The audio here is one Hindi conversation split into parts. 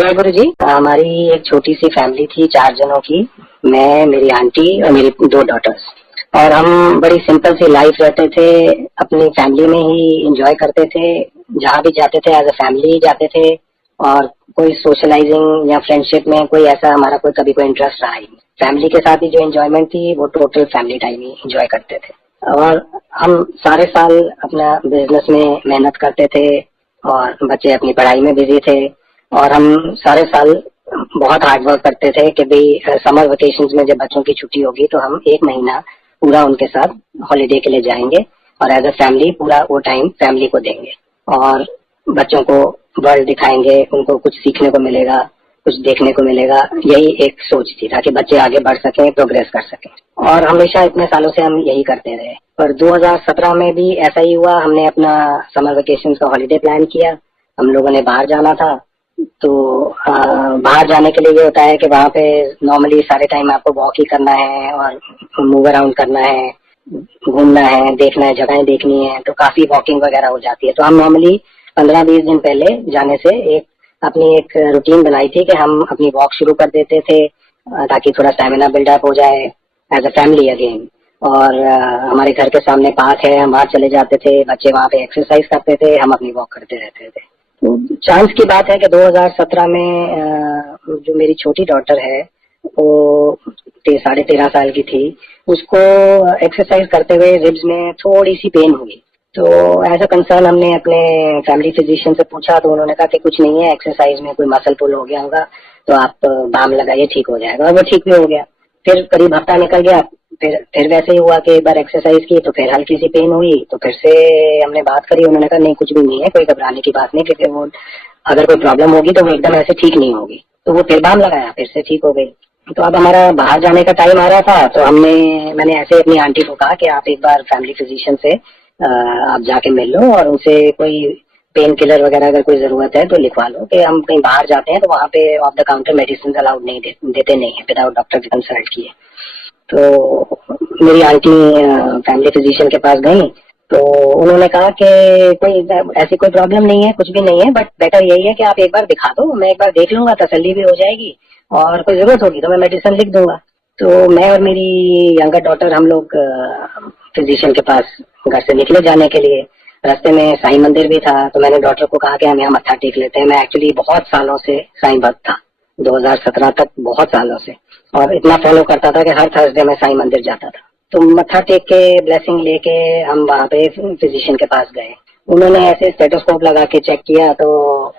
जय गुरु जी। हमारी एक छोटी सी फैमिली थी, 4 जनों की। मैं, मेरी आंटी और मेरी 2 डॉटर्स। और हम बड़ी सिंपल सी लाइफ रहते थे, अपनी फैमिली में ही एंजॉय करते थे। जहाँ भी जाते थे एज अ फैमिली जाते थे, और कोई सोशलाइजिंग या फ्रेंडशिप में कोई ऐसा हमारा कभी कोई इंटरेस्ट रहा ही नहीं। फैमिली के साथ ही जो एंजॉयमेंट थी वो टोटल फैमिली टाइम ही एंजॉय करते थे। और हम सारे साल अपना बिजनेस में मेहनत करते थे, और बच्चे अपनी पढ़ाई में बिजी थे। और हम सारे साल बहुत हार्ड वर्क करते थे कि भाई समर वेकेशन में जब बच्चों की छुट्टी होगी तो हम 1 महीना पूरा उनके साथ हॉलीडे के लिए जाएंगे, और एज अ फैमिली पूरा वो टाइम फैमिली को देंगे, और बच्चों को वर्ल्ड दिखाएंगे, उनको कुछ सीखने को मिलेगा, कुछ देखने को मिलेगा। यही एक सोच थी ताकि बच्चे आगे बढ़ सकें, प्रोग्रेस कर सकें। और हमेशा इतने सालों से हम यही करते रहे। पर 2017 में भी ऐसा ही हुआ। हमने अपना समर वेकेशन का हॉलीडे प्लान किया। हम लोगों ने बाहर जाना था। तो बाहर जाने के लिए ये होता है कि वहाँ पे नॉर्मली सारे टाइम आपको वॉक ही करना है, और मूव अराउंड करना है, घूमना है, देखना है, जगहें देखनी है, तो काफी वॉकिंग वगैरह हो जाती है। तो हम नॉर्मली 15-20 दिन पहले जाने से अपनी एक रूटीन बनाई थी कि हम अपनी वॉक शुरू कर देते थे, ताकि थोड़ा स्टेमिना बिल्डअप हो जाए एज अ फैमिली अगेन। और हमारे घर के सामने पार्क है, हम वहाँ चले जाते थे, बच्चे वहाँ पे एक्सरसाइज करते थे, हम अपनी वॉक करते रहते थे। तो चांस की बात है कि 2017 में जो मेरी छोटी डॉटर है वो 13.5 साल की थी। उसको एक्सरसाइज करते हुए रिब्स में थोड़ी सी पेन हुई। तो एज अ कंसर्न हमने अपने फैमिली फिजिशियन से पूछा, तो उन्होंने कहा कि कुछ नहीं है, एक्सरसाइज में कोई मसल पुल हो गया होगा, तो आप बाम लगाइए, ठीक हो जाएगा। और वो ठीक भी हो गया। फिर करीब हफ्ता निकल गया। फिर वैसे ही हुआ कि एक बार एक्सरसाइज की तो फिर हल्की सी पेन हुई। तो फिर से हमने बात करी, उन्होंने कहा नहीं, कुछ भी नहीं है, कोई घबराने की बात नहीं, क्योंकि वो अगर कोई प्रॉब्लम होगी तो वो एकदम ऐसे ठीक नहीं होगी। तो वो फिर बाम लगाया, फिर से ठीक हो गई। तो अब हमारा बाहर जाने का टाइम आ रहा था, तो मैंने ऐसे अपनी आंटी को कहा कि आप एक बार फैमिली फिजिशियन से आप जाके मिल लो, और उनसे कोई पेन किलर वगैरह अगर कोई जरूरत है तो लिखवा लो, कि हम कहीं बाहर जाते हैं तो वहाँ पे of the counter medicine allowed नहीं देते नहीं है विदाउट डॉक्टर की कंसल्ट किए। तो मेरी आंटी फैमिली फिजिशियन के पास गई, तो उन्होंने कहा कि कोई ऐसी कोई प्रॉब्लम नहीं है, कुछ भी नहीं है, बट बेटर यही है कि आप एक बार दिखा दो, मैं एक बार देख लूंगा, तसल्ली भी हो जाएगी, और कोई जरूरत होगी तो मैं मेडिसिन लिख दूंगा। तो मैं और मेरी यंगर डॉटर हम लोग फिजिशियन के पास घर से निकले जाने के लिए। रास्ते में साईं मंदिर भी था, तो मैंने डॉटर को कहा कि हम यहाँ मत्था टेक लेते हैं। मैं एक्चुअली बहुत सालों से साईं भक्त था, 2017 तक बहुत सालों से, और इतना फॉलो करता था कि हर थर्सडे में साईं मंदिर जाता था। तो मत्था टेक के ब्लेसिंग लेके हम वहाँ पे फिजिशियन के पास गए। उन्होंने ऐसे स्टेथोस्कोप लगा के चेक किया, तो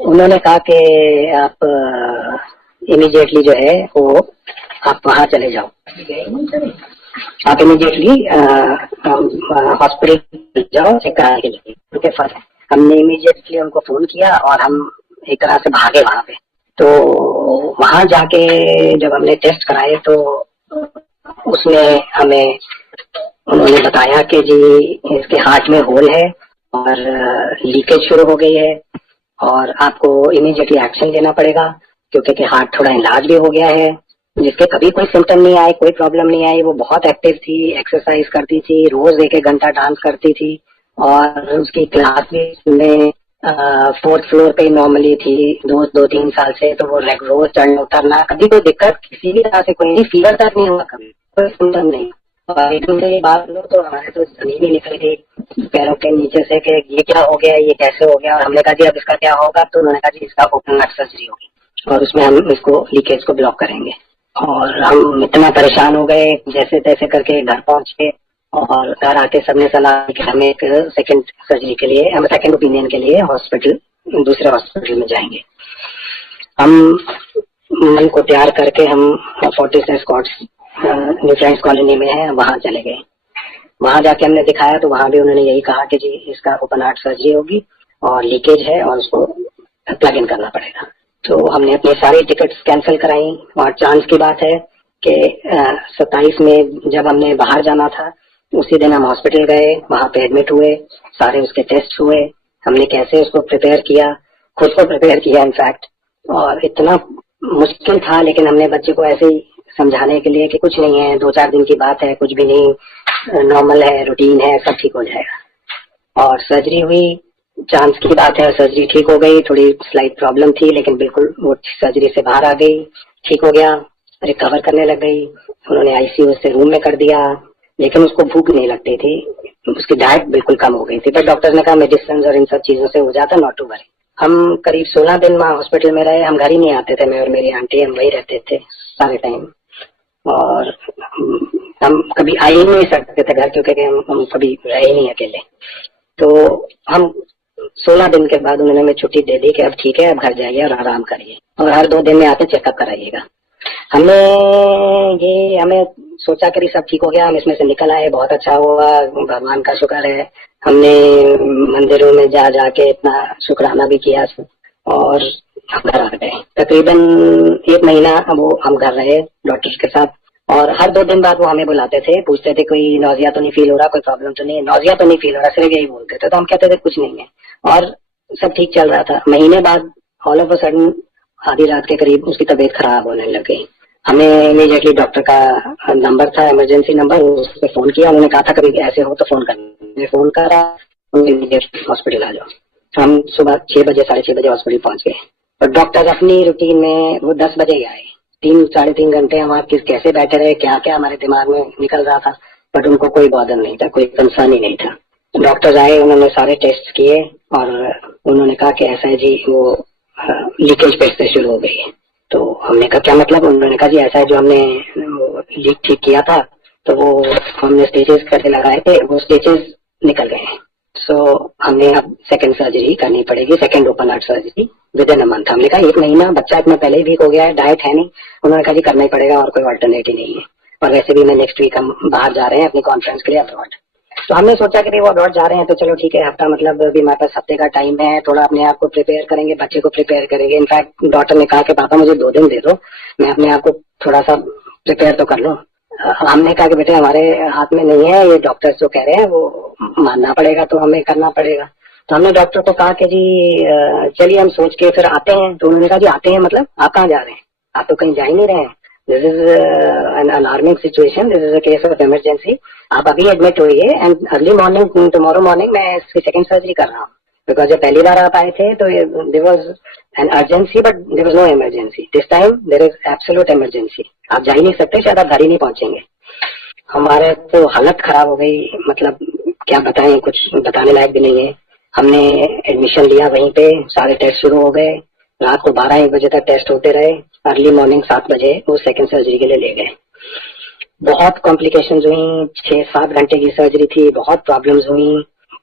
उन्होंने कहा कि आप इमीडिएटली जो है वो आप वहाँ चले जाओ, आप इमीडिएटली हॉस्पिटल जाओ चेक कराने के लिए। उनके फर्स्ट हमने इमीडिएटली उनको फोन किया, और हम एक तरह से भागे वहाँ पे। तो वहां जाके जब हमने टेस्ट कराए तो उसमें हमें उन्होंने बताया कि जी इसके हार्ट में होल है, और लीकेज शुरू हो गई है, और आपको इमीडिएटली एक्शन लेना पड़ेगा, क्योंकि हार्ट थोड़ा इलाज भी हो गया है। जिसके कभी कोई सिम्टम नहीं आए, कोई प्रॉब्लम नहीं आई। वो बहुत एक्टिव थी, एक्सरसाइज करती थी, रोज 1-1 घंटा डांस करती थी, और उसकी क्लास भी में 4th फ्लोर पे नॉर्मली थी 2-3 साल से। तो वो रोज चढ़ना उतरना, कभी कोई दिक्कत किसी भी तरह से कोई नहीं, फीवर तक नहीं हुआ, कभी कोई सिम्टम नहीं। और एकदम से बात लो तो हमारे तो जमीन ही निकल गई पैरों के नीचे से कि ये क्या हो गया, ये कैसे हो गया। और हमने कहा जी अब इसका क्या होगा, तो उन्होंने कहा जी इसका ओपन हार्ट सर्जरी होगी, और उसमें हम इसको लीकेज को ब्लॉक करेंगे। और हम इतना परेशान हो गए, जैसे तैसे करके घर पहुंचे, और घर आके सबने सलाह कि हमें एक सेकंड सर्जरी के लिए, हम सेकंड ओपिनियन के लिए हॉस्पिटल, दूसरे हॉस्पिटल में जाएंगे। हम मन को तैयार करके हम फोर्टिस स्कॉट्स न्यू फ्रेंड्स कॉलोनी में है, वहां चले गए। वहां जाके हमने दिखाया, तो वहां भी उन्होंने यही कहा कि जी इसका ओपन हार्ट सर्जरी होगी, और लीकेज है, और उसको प्लग इन करना पड़ेगा। तो हमने अपने सारी टिकट्स कैंसिल कराई। और चांस की बात है कि 27 में जब हमने बाहर जाना था, उसी दिन हम हॉस्पिटल गए, वहां पे एडमिट हुए, सारे उसके टेस्ट हुए। हमने कैसे उसको प्रिपेयर किया, खुद को प्रिपेयर किया इनफैक्ट, और इतना मुश्किल था, लेकिन हमने बच्चे को ऐसे ही समझाने के लिए कि कुछ नहीं है, 2-4 दिन की बात है, कुछ भी नहीं, नॉर्मल है, रूटीन है, सब ठीक हो जाएगा। और सर्जरी हुई, चांस की बात है, सर्जरी ठीक हो गई, थोड़ी स्लाइट प्रॉब्लम थी लेकिन बिल्कुल वो सर्जरी से बाहर आ गई, ठीक हो गया, रिकवर करने लग गई। उन्होंने आईसीयू से रूम में कर दिया, लेकिन उसको भूख नहीं लगती थी, उसकी डाइट बिल्कुल कम हो गई थी। बट डॉक्टर ने कहा मेडिसिन और इन सब चीजों से हो जाता, नॉट टू वरी। हम करीब 16 दिन वहाँ हॉस्पिटल में रहे, हम घर ही नहीं आते थे, मैं और मेरी आंटी, हम वही रहते थे सारे टाइम। और हम कभी आ ही नहीं सकते थे घर, क्योंकि हम कभी रहे ही नहीं अकेले। तो हम 16 दिन के बाद उन्होंने हमें छुट्टी दे दी कि अब ठीक है, अब घर जाइए और आराम करिए, और हर 2 दिन में आके चेकअप कराइएगा। हमने ये हमें सोचा कि सब ठीक हो गया, हम इसमें से निकल आए, बहुत अच्छा हुआ, भगवान का शुक्र है। हमने मंदिरों में जा जाके इतना शुक्राना भी किया, और हम घर आ गए। तकरीबन 1 महीना वो हम घर रहे डॉक्टर के साथ, और हर 2 दिन बाद वो हमें बुलाते थे, पूछते थे कोई नौजिया तो नहीं फील हो रहा, कोई प्रॉब्लम तो नहीं है, नौजिया तो नहीं फील हो रहा, सिर्फ यही बोलते थे। तो हम कहते थे कुछ नहीं है, और सब ठीक चल रहा था। महीने बाद ऑल ऑफ अ सडन आधी रात के करीब उसकी तबीयत खराब होने लग गई। हमने इमीडिएटली डॉक्टर का नंबर था, इमरजेंसी नंबर, उस पर फोन किया। उन्होंने कहा था कभी ऐसे हो तो फोन करना, फोन करा, हॉस्पिटल आ जाओ। हम सुबह 6 बजे 6:30 बजे हॉस्पिटल पहुंच गए, और डॉक्टर अपनी रूटीन में वो 10 बजे ही आए। 3 साढ़े 3 घंटे हम वहाँ कैसे बैठे रहे, क्या क्या हमारे दिमाग में निकल रहा था, बट उनको कोई बॉदर नहीं था, कोई कंसर्न ही नहीं था। डॉक्टर आए, उन्होंने सारे टेस्ट किए, और उन्होंने कहा कि ऐसा है जी, वो लीकेज पेट से शुरू हो गई है। तो हमने कहा क्या मतलब? उन्होंने कहा जी ऐसा है, जो हमने लीक ठीक किया था, तो वो हमने स्टिचेस करके लगाए थे, वो स्टिचेस निकल गए हैं। सो हमने अब सेकंड सर्जरी करनी पड़ेगी, second open heart surgery with in a month. हमने कहा 1 महीना, बच्चा इतना पहले ही वीक हो गया है, डाइट है नहीं। उन्होंने कहा जी करना ही पड़ेगा, और कोई ऑल्टरनेट ही नहीं है। और वैसे भी मैं नेक्स्ट वीक हम बाहर जा रहे हैं अपनी कॉन्फ्रेंस के लिए अब्रॉड। तो हमने सोचा कि वो अब्रॉड जा रहे हैं तो चलो ठीक है, हफ्ता मतलब अभी हमारे पास हफ्ते का टाइम है, थोड़ा अपने आप को प्रिपेयर करेंगे, बच्चे को प्रिपेयर करेंगे। इनफैक्ट डॉक्टर ने कहा कि पापा मुझे 2 दिन दे दो, मैं अपने आप को थोड़ा सा प्रिपेयर तो कर लूँ। हमने कहा कि बेटे हमारे हाथ में नहीं है, ये डॉक्टर्स जो कह रहे हैं वो मानना पड़ेगा, तो हमें करना पड़ेगा। तो हमने डॉक्टर को कहा कि जी चलिए हम सोच के फिर आते हैं। तो उन्होंने कहा जी आते हैं मतलब आप कहाँ जा रहे हैं? आप तो कहीं जा ही नहीं रहे हैं। This is an alarming situation, this is a case of emergency. आप अभी एडमिट होइए, and early morning tomorrow morning मैं इसकी सेकंड सर्जरी कर रहा हूँ। बिकॉज जब पहली बार आप आए थे तो there was an urgency, but there was no emergency. This time there is absolute emergency. आप जा ही नहीं सकते, शायद आप घर ही नहीं पहुंचेंगे। हमारे तो हालत खराब हो गई, मतलब क्या बताएं, कुछ बताने लायक भी नहीं है। हमने एडमिशन लिया वहीं पे, सारे टेस्ट शुरू हो गए, रात को 12-1 बजे तक टेस्ट होते रहे। अर्ली मॉर्निंग 7 बजे वो सेकंड सर्जरी के लिए ले गए। बहुत कॉम्प्लिकेशंस हुई, 6-7 घंटे की सर्जरी थी, बहुत प्रॉब्लम्स हुई।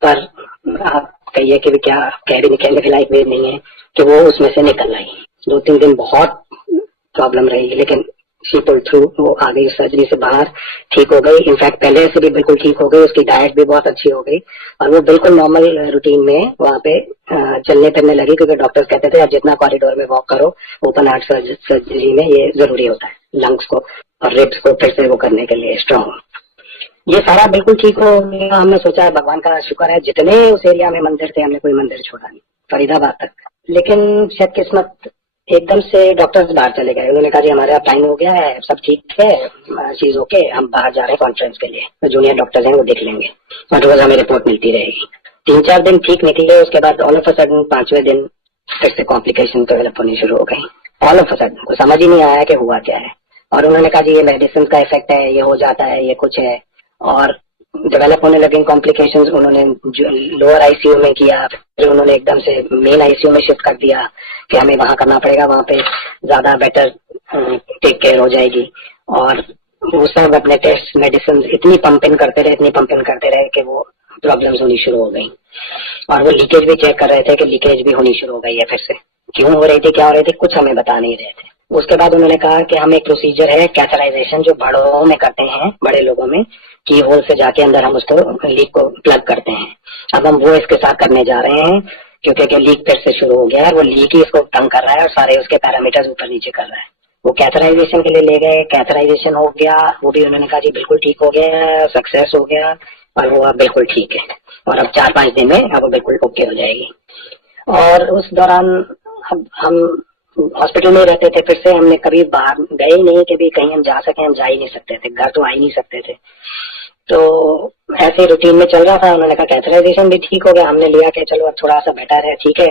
पर आप कहिए कि क्या कह भी नहीं, कहने के लायक भी नहीं है कि वो उसमें से निकल आई। 2-3 दिन बहुत प्रॉब्लम रही, लेकिन शी पुल थ्रू, वो आ गई सर्जरी से बाहर, ठीक हो गई। इनफैक्ट पहले से भी बिल्कुल ठीक हो गई, उसकी डाइट भी बहुत अच्छी हो गई, और वो बिल्कुल नॉर्मल रूटीन में वहाँ पे चलने फिरने लगी। क्योंकि डॉक्टर्स कहते थे आप जितना कॉरिडोर में वॉक करो, ओपन हार्ट सर्जरी में ये जरूरी होता है, लंग्स को और रिब्स को फिर से वो करने के लिए स्ट्रॉन्ग। ये सारा बिल्कुल ठीक हो गया। हमने सोचा भगवान का शुक्र है, जितने उस एरिया में मंदिर थे हमने कोई मंदिर छोड़ा नहीं, फरीदाबाद तक। लेकिन शायद किस्मत, एकदम से डॉक्टर्स बाहर चले गए। उन्होंने कहा जी हमारा टाइम हो गया है, सब ठीक है, चीज ओके, हम बाहर जा रहे हैं कॉन्फ्रेंस के लिए, तो जूनियर डॉक्टर्स हैं वो देख लेंगे, और रोज हमें रिपोर्ट मिलती रहेगी। 3-4 दिन ठीक निकले, उसके बाद ऑल ऑफ अ सडन 5वें दिन फिर से कॉम्प्लिकेशन डेवलप होनी शुरू हो गई। ऑल ऑफ अ सडन को समझ ही नहीं आया कि हुआ क्या है। और उन्होंने कहा जी ये मेडिसिन का इफेक्ट है, ये हो जाता है, ये कुछ है। और डेवलप होने लगे कॉम्प्लिकेशंस। उन्होंने लोअर आईसीयू में किया, फिर उन्होंने एकदम से मेन आईसीयू में शिफ्ट कर दिया कि हमें वहां करना पड़ेगा, वहां पे ज्यादा बेटर टेक केयर हो जाएगी। और वो सब अपने टेस्ट मेडिसिन इतनी पंपिंग करते रहे, इतनी पंपिंग करते रहे कि वो प्रॉब्लम्स होनी शुरू हो गई। और वो लीकेज भी चेक कर रहे थे कि लीकेज भी होनी शुरू हो गई है फिर से। क्यों हो रही थी, क्या हो रही थी, कुछ हमें बता नहीं रहे थे। उसके बाद उन्होंने कहा कि हम एक प्रोसीजर है कैथराइजेशन, जो बड़ों में करते हैं, बड़े लोगों में, की होल से जाके अंदर हम उसको लीक को प्लग करते हैं। अब हम वो इसके साथ करने जा रहे हैं, क्योंकि लीक फिर से शुरू हो गया है, वो लीक ही इसको तंग कर रहा है और सारे उसके पैरामीटर्स ऊपर नीचे कर रहा है। वो कैथराइजेशन के लिए ले गए, कैथराइजेशन हो गया, वो भी उन्होंने कहा जी बिल्कुल ठीक हो गया, सक्सेस हो गया, और वो अब बिल्कुल ठीक है, और अब 4-5 दिन में अब वो बिल्कुल ओके हो जाएगी। और उस दौरान अब हम हॉस्पिटल में रहते थे, फिर से हमने कभी बाहर गए ही नहीं कि भी कहीं हम जा सके, हम जा ही नहीं सकते थे, घर तो आ ही नहीं सकते थे। तो ऐसे रूटीन में चल रहा था। उन्होंने कहा कैथराइजेशन भी ठीक हो गया, हमने लिया कि चलो अब थोड़ा सा बेटर है, ठीक है।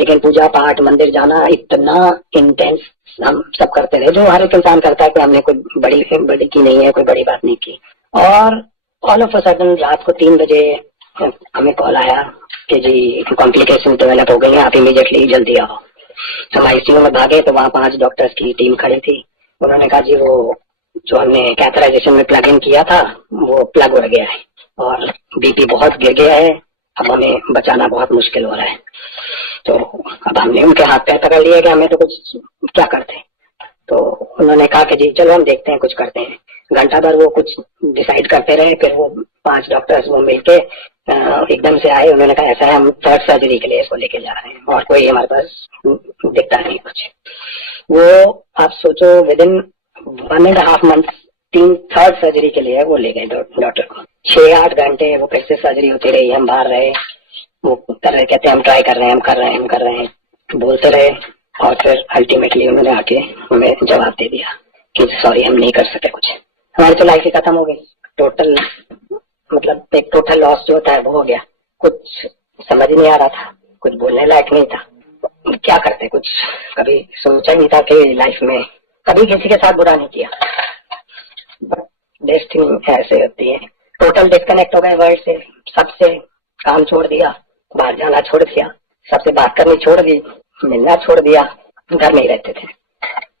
लेकिन पूजा पाठ मंदिर जाना इतना इंटेंस हम सब करते रहे, जो हर एक इंसान करता है, कि हमने कोई बड़ी की नहीं है, कोई बड़ी बात नहीं की। और ऑल ऑफ अ सडन रात को 3 बजे हमें कॉल आया कि जी कॉम्प्लिकेशन डेवलप हो गई है, आप इमीडिएटली जल्दी आओ। हम आईसीयू में भागे तो वहाँ 5 डॉक्टर्स की टीम खड़ी थी। उन्होंने कहा जी वो जो हमने कैथराइजेशन में प्लग इन किया था वो प्लग उड़ गया है और बीपी बहुत गिर गया है, अब हमें बचाना बहुत मुश्किल हो रहा है। तो अब हमने उनके हाथ पैर पकड़ लिए कि हमें तो कुछ क्या करते। तो उन्होंने कहा कि जी चलो हम देखते हैं, कुछ करते हैं। घंटा भर वो कुछ डिसाइड करते रहे, फिर वो 5 डॉक्टर्स वो मिलके एकदम से आए। उन्होंने कहा ऐसा है, हम 3rd सर्जरी के लिए इसको लेके जा रहे हैं और कोई हमारे पास दिखता नहीं कुछ। वो आप सोचो with in 1.5 month 3rd surgery के लिए वो ले गए डॉक्टर को। 6-8 घंटे वो फिर से सर्जरी होती रही, हम बाहर रहे, वो कर रहे, कहते हम ट्राई कर रहे हैं, हम कर रहे हैं, बोलते रहे। और फिर अल्टीमेटली उन्होंने आके हमें जवाब दे दिया कि सॉरी हम नहीं कर सके कुछ। हमारी तो लाइफ ही खत्म हो गई टोटल, मतलब एक टोटल लॉस जो होता है वो हो गया। कुछ समझ नहीं आ रहा था, कुछ बोलने लायक नहीं था, क्या करते कुछ कभी सोचा ही नहीं था कि लाइफ में कभी किसी के साथ बुरा नहीं किया, बट डेस्टिनी ऐसे होती है। टोटल डिस्कनेक्ट हो गए वर्ल्ड से, सबसे काम छोड़ दिया, बाहर जाना छोड़ दिया, सबसे बात करनी छोड़ दी, मिलना छोड़ दिया, घर में ही रहते थे,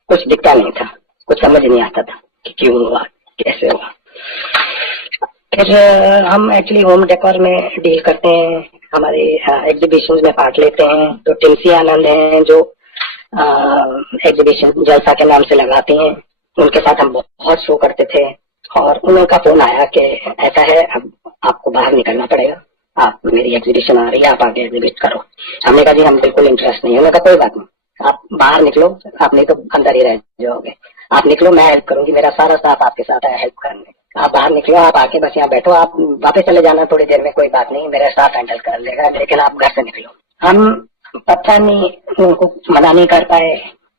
कुछ दिखता नहीं था, कुछ समझ नहीं आता था कि क्यों हुआ, कैसे हुआ। फिर हम एक्चुअली होम डेकोर में डील करते हैं, हमारे एग्जीबिशन में पार्ट लेते हैं। तो टिम्सी आनंद हैं जो एग्जीबिशन जलसा के नाम से लगाती हैं, उनके साथ हम बहुत शो करते थे। और उनका फोन आया कि ऐसा है अब आपको बाहर निकलना पड़ेगा, आप मेरी एग्जीबिशन आ रही है, आप आगे एग्जीबिट करो। हमने कहा जी हम बिल्कुल इंटरेस्ट नहीं है। उन्होंने कहा कोई बात नहीं, आप बाहर निकलो, आप नहीं तो अंदर ही रह जाओगे, आप निकलो, मैं हेल्प करूंगी, मेरा सारा स्टाफ आपके साथ है हेल्प करने। आप बाहर निकलो, आप आके बस यहाँ बैठो, आप वापस चले जाना थोड़ी देर में, कोई बात नहीं, मेरा स्टाफ हैंडल कर लेगा, लेकिन आप घर से निकलो। हम पता नहीं उनको मना नहीं कर पाए,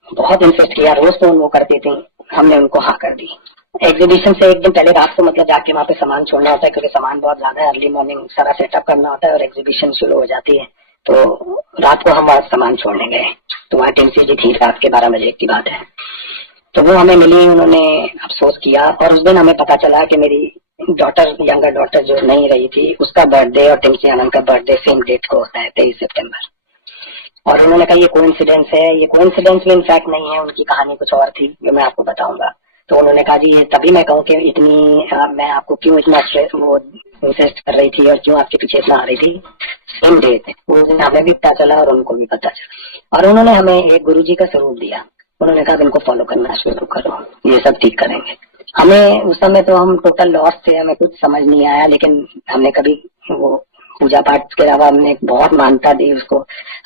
बहुत इंसिस्ट किया, रोज फोन वो करती थी, हमने उनको हाँ कर दी। एग्जीबिशन से एक दिन पहले रात को मतलब जाके वहाँ पे सामान छोड़ना होता है, क्योंकि सामान बहुत ज्यादा है, अर्ली मॉर्निंग सारा सेटअप करना होता है और एग्जीबिशन शुरू हो जाती है। तो रात को हम वहाँ सामान छोड़ने गए, तो वहाँ टिम्सी जी थी, रात के 12 बजे की बात है। तो वो हमें मिली, उन्होंने अफसोस किया। और उस दिन हमें पता चला कि मेरी डॉटर, यंगर डॉटर जो नहीं रही थी, उसका बर्थडे और टिम्सी आनंद का बर्थडे सेम डेट को होता है, 23 सितंबर। और उन्होंने कहा ये कोइंसिडेंस है, ये कोइंसिडेंस में इनफैक्ट नहीं है, उनकी कहानी कुछ और थी जो मैं आपको बताऊंगा। तो उन्होंने कहा जी ये तभी मैं कहूँ कि इतनी मैं आपको क्यों इतना स्ट्रेस वो इंसिस्ट कर रही थी और क्यों आपके पीछे इतना आ रही थी। सेम डे थे वो दिन, हमें भी पता चला और उनको भी पता चला। और उन्होंने हमें एक गुरुजी का स्वरूप दिया, उन्होंने कहा इनको फॉलो करना शुरू करो, ये सब ठीक करेंगे। हमें उस समय तो हम टोटल लॉस थे, हमें कुछ समझ नहीं आया, लेकिन हमने कभी वो पूजा पाठ के अलावा हमने बहुत मान्यता दी उसको।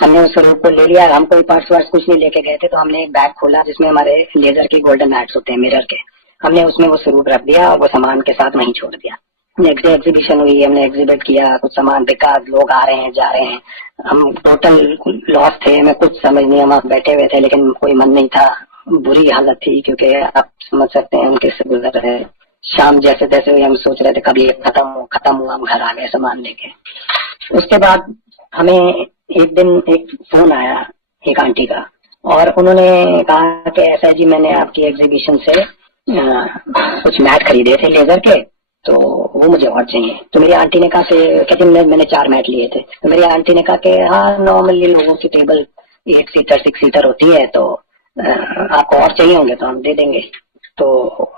हमने उस स्वरूप को ले लिया, हम कोई पर्स वर्स कुछ नहीं लेके गए थे, तो हमने एक बैग खोला जिसमें हमारे लेजर के गोल्डन मैट्स होते हैं मिरर के, हमने उसमें वो स्वरूप रख दिया और वो सामान के साथ वहीं छोड़ दिया। नेक्स्ट डे एग्जीबिशन हुई, हमने एग्जिबिट किया, कुछ सामान बिका, लोग आ रहे हैं जा रहे हैं, हम टोटल लॉस थे, हमें कुछ समझ नहीं, हम बैठे हुए थे लेकिन कोई मन नहीं था, बुरी हालत थी, क्योंकि आप समझ सकते हैं हम किससे गुजर रहे। शाम जैसे तैसे हुई, हम सोच रहे थे कभी खत्म हुआ, हम घर आ गए सामान लेके। उसके बाद हमें एक दिन एक फोन आया एक आंटी का, और उन्होंने कहा कि ऐसा है जी, मैंने आपकी एग्जीबिशन से कुछ मैट खरीदे थे लेजर के, तो वो मुझे और चाहिए। तो मेरी आंटी ने कहा कि कहती मैंने 4 मैट लिए थे। तो मेरी आंटी ने कहा कि हाँ नॉर्मली लोगों की टेबल 8 सीटर 6 सीटर होती है, तो आपको और चाहिए होंगे तो हम दे देंगे। तो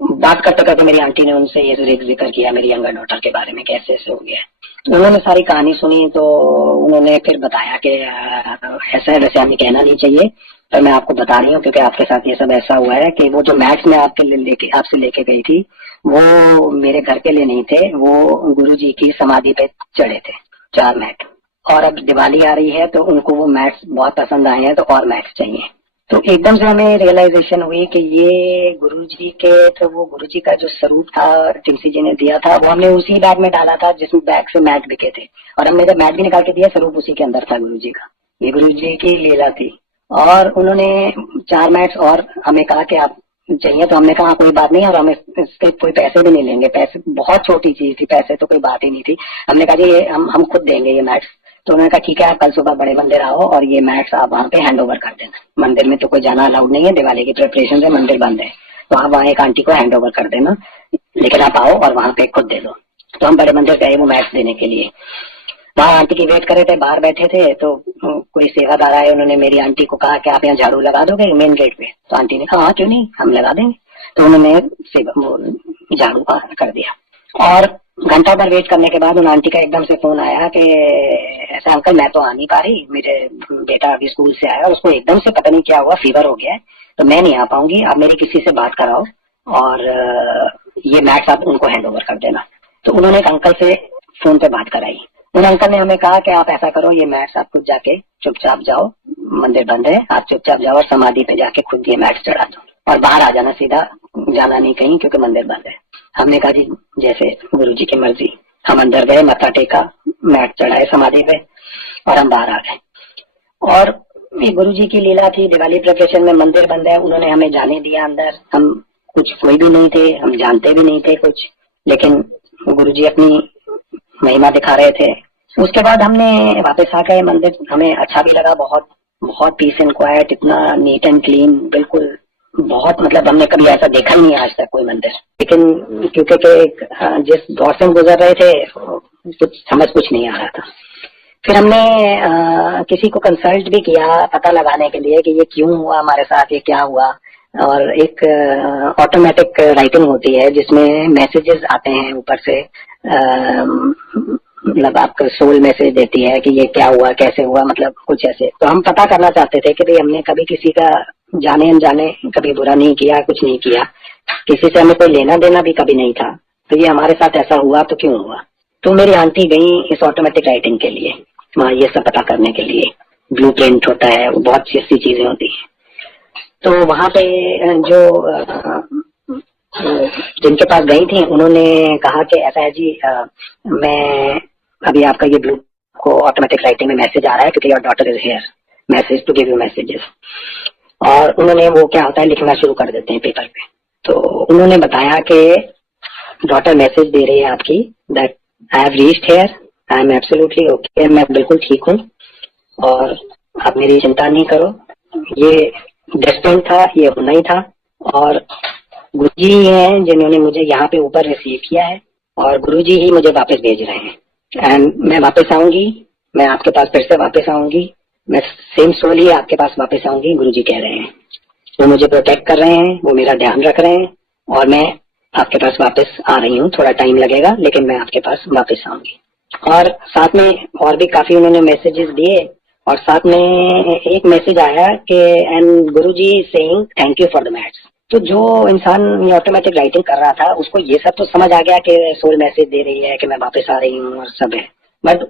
बात करते करते मेरी आंटी ने उनसे ये जिक्र किया मेरी यंगर डॉटर के बारे में, कैसे ऐसे हो गया। तो उन्होंने सारी कहानी सुनी, तो उन्होंने फिर बताया कि ऐसा है, वैसे हमें कहना नहीं चाहिए, पर मैं आपको बता रही हूँ क्योंकि आपके साथ ये सब ऐसा हुआ है कि वो जो मैट्स मैं आपसे लेके गई थी वो मेरे घर के लिए नहीं थे, वो गुरुजी की समाधि पे चढ़े थे 4 मैट। और अब दिवाली आ रही है तो उनको वो मैट्स बहुत पसंद आए हैं, तो और मैट्स चाहिए। तो एकदम से हमें रियलाइजेशन हुई कि ये गुरुजी के, तो वो गुरुजी का जो स्वरूप था टिम्सी जी ने दिया था, वो हमने उसी बैग में डाला था जिस बैग से मैट बिके थे, और हमने जब मैट भी निकाल के दिया स्वरूप उसी के अंदर था गुरुजी का। ये गुरुजी की लीला थी। और उन्होंने 4 मैट्स और हमें कहा कि आप चाहिए, तो हमने कहा कोई बात नहीं, और हम इसके कोई पैसे भी नहीं लेंगे। पैसे बहुत छोटी चीज थी, पैसे तो कोई बात ही नहीं थी। हमने कहा जी ये हम खुद देंगे ये मैट्स। तो उन्होंने कहा ठीक है, आप कल सुबह बड़े मंदिर आओ और ये मैट्स आप वहाँ पे हैंड ओवर कर देना। मंदिर में तो कोई जाना अलाउड नहीं है, दिवाली की प्रिपरेशन से मंदिर बंद है, तो आप वहाँ एक आंटी को हैंड ओवर कर देना, लेकिन आप आओ और वहाँ पे खुद दे दो। तो हम बड़े मंदिर गए वो मैट्स देने के लिए। वहाँ आंटी की वेट कर रहे थे, बाहर बैठे थे, तो कोई सेवादार आए, उन्होंने मेरी आंटी को कहा कि आप यहाँ झाड़ू लगा दोगे मेन गेट पे। तो आंटी ने कहा हाँ क्यों नहीं, हम लगा देंगे। तो उन्होंने झाड़ू कर दिया, और घंटा भर वेट करने के बाद उन आंटी का एकदम से फोन आया कि ऐसा अंकल मैं तो आ नहीं पा रही, मेरे बेटा अभी स्कूल से आया और उसको एकदम से पता नहीं क्या हुआ, फीवर हो गया है, तो मैं नहीं आ पाऊंगी, आप मेरी किसी से बात कराओ और ये मैट्स आप उनको हैंड ओवर कर देना। तो उन्होंने एक अंकल से फोन पे बात कराई। उन अंकल ने हमें कहा कि आप ऐसा करो, ये मैट्स आप खुद जाके चुपचाप जाओ, मंदिर बंद है, आप चुपचाप जाओ और समाधि पे जाके खुद ये मैट्स चढ़ा दो और बाहर आ जाना, सीधा जाना नहीं कहीं क्योंकि मंदिर बंद है। हमने कहा जी जैसे गुरु जी की मर्जी। हम अंदर गए, मत्था टेका, मैट चढ़ाए समाधि पे और हम बाहर आ गए। और ये गुरु जी की लीला थी, दिवाली प्रिपरेशन में मंदिर बंद है, उन्होंने हमें जाने दिया अंदर। हम कुछ कोई भी नहीं थे, हम जानते भी नहीं थे कुछ, लेकिन गुरु जी अपनी महिमा दिखा रहे थे। उसके बाद हमने वापस आ गए मंदिर, हमें अच्छा भी लगा, बहुत बहुत पीस एंड क्वाइट, इतना नीट एंड क्लीन, बिल्कुल बहुत, मतलब हमने कभी ऐसा देखा ही नहीं आज तक कोई मंदिर। लेकिन क्योंकि जिस दौर से हम गुजर रहे थे कुछ नहीं आ रहा था। फिर हमने किसी को कंसल्ट भी किया पता लगाने के लिए कि ये क्यों हुआ हमारे साथ, ये क्या हुआ। और एक ऑटोमेटिक राइटिंग होती है जिसमें मैसेजेस आते हैं ऊपर से, मतलब आपका सोल मैसेज देती है कि ये क्या हुआ, कैसे हुआ, मतलब कुछ ऐसे। तो हम पता करना चाहते थे कि भाई हमने कभी किसी का जाने अनजाने कभी बुरा नहीं किया, कुछ नहीं किया, किसी से हमें कोई लेना देना भी कभी नहीं था, तो ये हमारे साथ ऐसा हुआ तो क्यों हुआ। तो मेरी आंटी गई इस ऑटोमेटिक राइटिंग के लिए, वहाँ ये सब पता करने के लिए। ब्लू प्रिंट होता है, बहुत सी चीजें होती है। तो वहाँ पे जो जिनके पास गई थी उन्होंने कहा कि ऐसा है जी, मैं अभी आपका ये ब्लू को ऑटोमेटिक राइटिंग में मैसेज आ रहा है क्योंकि your daughter is here, message to give you messages. और उन्होंने वो क्या होता है लिखना शुरू कर देते हैं पेपर पे। तो उन्होंने बताया कि डॉटर मैसेज दे रही है आपकी that I have reached here, I am absolutely okay, मैं बिल्कुल ठीक हूँ और आप मेरी चिंता नहीं करो, ये डेस्टिन था, ये होना ही था। और गुरुजी हैं जिन्होंने मुझे यहाँ पे ऊपर रिसीव किया है और गुरुजी ही मुझे वापस भेज रहे हैं। एंड मैं वापस आऊंगी, मैं आपके पास फिर से वापस आऊंगी, मैं सेम सोल ही आपके पास वापस आऊंगी, गुरुजी कह रहे हैं। वो मुझे प्रोटेक्ट कर रहे हैं, वो मेरा ध्यान रख रहे हैं और मैं आपके पास वापस आ रही हूँ, थोड़ा टाइम लगेगा लेकिन मैं आपके पास वापस आऊंगी। और साथ में और भी काफी उन्होंने मैसेजेस दिए और साथ में एक मैसेज आया कि and Guruji saying thank you for the mats. तो जो इंसान ये ऑटोमेटिक राइटिंग कर रहा था उसको ये सब तो समझ आ गया कि सोल मैसेज दे रही है कि मैं वापस आ रही हूँ और सब है, बट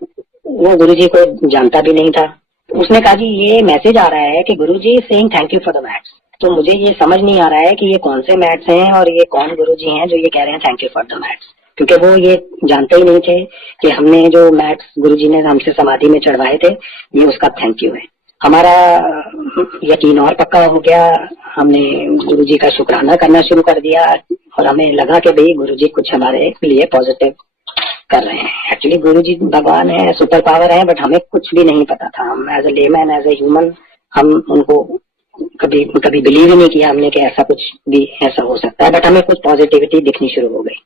वो गुरुजी को जानता भी नहीं था। उसने कहा जी ये मैसेज आ रहा है कि Guruji saying thank you for the mats. तो मुझे ये समझ नहीं आ रहा है कि ये कौन से मैट्स हैं और ये कौन गुरुजी हैं जो ये कह रहे हैं thank you for the mats, क्योंकि वो ये जानते ही नहीं थे कि हमने जो मैट्स गुरुजी ने हमसे समाधि में चढ़वाए थे ये उसका थैंक यू है। हमारा यकीन और पक्का हो गया, हमने गुरुजी का शुक्राना करना शुरू कर दिया और हमें लगा कि भाई गुरुजी कुछ हमारे लिए पॉजिटिव कर रहे हैं। एक्चुअली गुरुजी भगवान है, सुपर पावर है, बट हमें कुछ भी नहीं पता था। हम as a layman, as a human, हम उनको कभी कभी बिलीव ही नहीं किया हमने कि ऐसा कुछ भी ऐसा हो सकता है, बट हमें कुछ पॉजिटिविटी दिखनी शुरू हो गई।